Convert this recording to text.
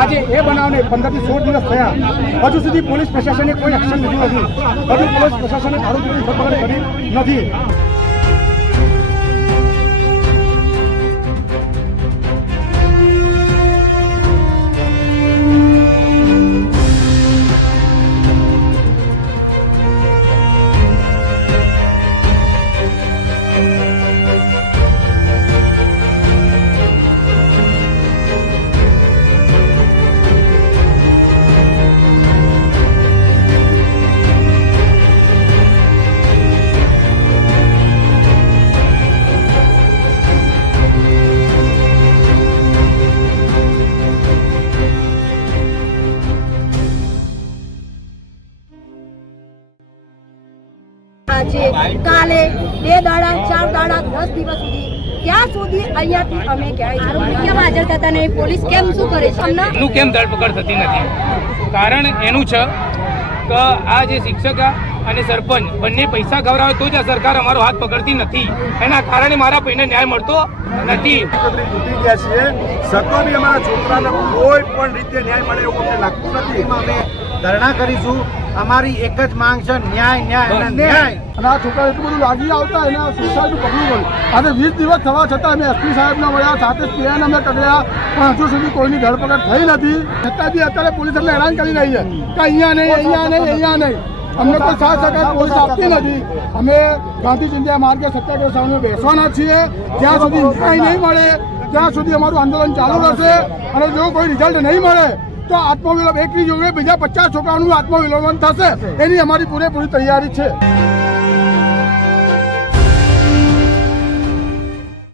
આજે એ બનાવને પંદરથી સોળ દિવસ થયા. હજુ સુધી પોલીસ પ્રશાસને કોઈ એક્શન લીધું નથી. હજુ પોલીસ પ્રશાસને આરોપીની ધરપકડ કરી નથી. છે. કાલે બે દાડા ચાર દાડા દસ દિવસ સુધી. ત્યાં સુધી અહીંયાથી અમે ક્યાંય કેમ હાજર થતા નહીં? પોલીસ કેમ શું કરે છે? અમને? એનું કેમ ધરપકડ થતી નથી? કારણ એનું છે કે આ જે શિક્ષક અને સરપંચ બંને પૈસા ખવડાવે તો જ આ સરકાર અમારો હાથ પકડતી નથી. એના કારણે મારા ભાઈને ન્યાય મળતો નથી. તૂટી ગયા છીએ. સતો અમારા છોકરાને કોઈ પણ રીતે ન્યાય મળે એવું અમને લાગતું નથી. અમે ધરણા કરીશું. અમારી એક જ માંગ છે ન્યાય ન્યાય અને ન્યાય. અને આ છોકરા એટલું બધું લાગી આવતા એને સુસાઇડ પકડવું ગયું આજે વીસ દિવસ થવા છતાં અમે એસપી સાહેબને મળ્યા સાથે પીએન અમે કર્યા પણ હજુ સુધી કોઈની ધરપકડ થઈ નથી. છતાં બી અત્યારે પોલીસ એટલે હેરાન કરી રહી છે કે અહીંયા નહીં અહીંયા નહીં અહીંયા નહીં. અમને કોઈ સાથ સહકાર પોલીસ આપતી નથી. અમે ગાંધી ચિંધ્યા માર્ગે સત્યાગ્રહ સામે બેસવાના છીએ. જ્યાં સુધી ન્યાય નહીં મળે ત્યાં સુધી અમારું આંદોલન ચાલુ રહેશે. અને જો કોઈ રિઝલ્ટ નહીં મળે તો આત્મવિલોપ એકની જોડે બીજા પચાસ છોકરાઓનું આત્મવિલોપન થશે. એની અમારી પૂરેપૂરી તૈયારી છે.